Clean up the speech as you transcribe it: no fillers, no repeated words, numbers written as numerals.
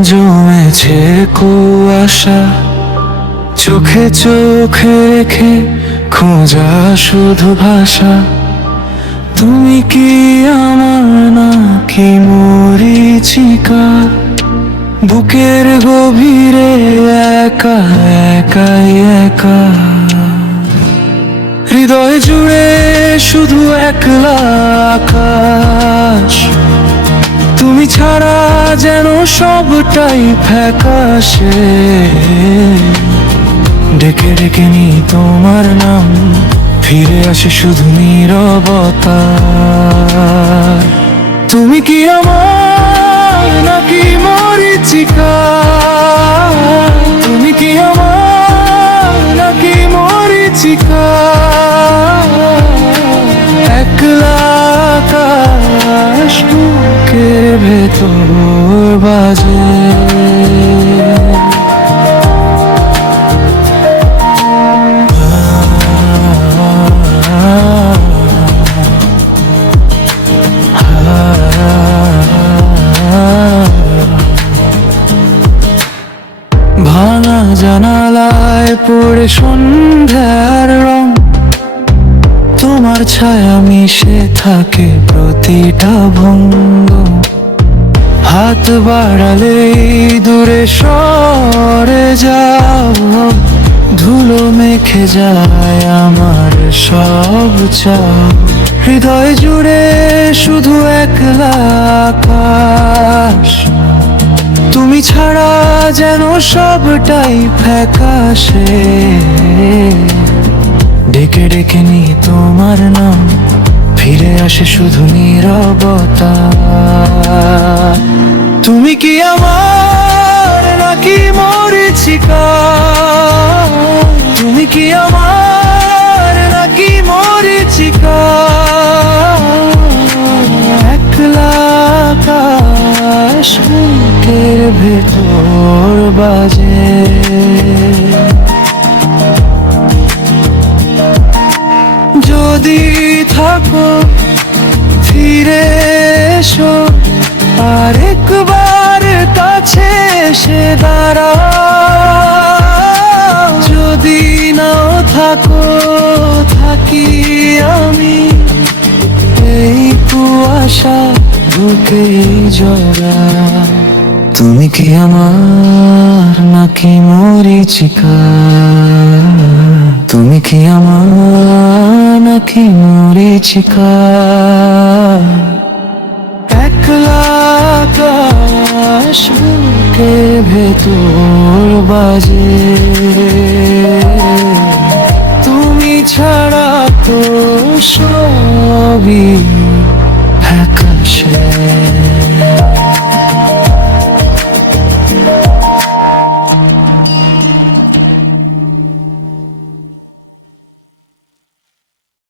জমেছে কুয়াশা, চোখে চোখে রেখে খোঁজা শুধু ভাষা। তুমি কি আমার নাকি মরীচিকা, বুকের গভীরে একা একাই একা। হৃদয় জুড়ে শুধু একলা আকাশ, তুমি ছাড়া যেন সবটাই ফ্যাকাশে। ডেকে ডেকে নি তোমার নাম, ফিরে আসে শুধু নীরবতা। তুমি কি আমার নাকি মরীচিকা, তুমি কি আমার নাকি মরীচিকা। একলা আকাশ বুকের ভেতর বাজে। ভাঙা জানালায় পড়ে সন্ধ্যার রং, তোমার ছায়া মিশে থাকে প্রতিটা ভঙ্গ। হাত বাড়ালেই দূরে সরে যাও, ধুলো মেখে যায় আমার সব চাও। হৃদয় জুড়ে শুধু একলা আকাশ, তুমি ছাড়া যেন সবটাই ফ্যাকাশে। ডেকে ডেকে নি তোমার নাম, ফিরে আসে শুধু নীরবতা। তুমি কি আমার নাকি মরীচিকা, তুমি কি আমার নাকি মরীচিকা। একলা আকাশ বুকের ভেতর বাজে। যদি থাকো ফিরে এসো, আরেকবার কাছে এসে দাঁড়াও। যদি নাও থাকো থাকি আমি এই কুয়াশা বুকে জড়া। তুমি কি আমার নাকি মরীচিকা, তুমি কি আমার নাকি মরীচিকা। একলা আকাশ বুকের ভেতর বাজে। তুমি ছাড়া তো সবই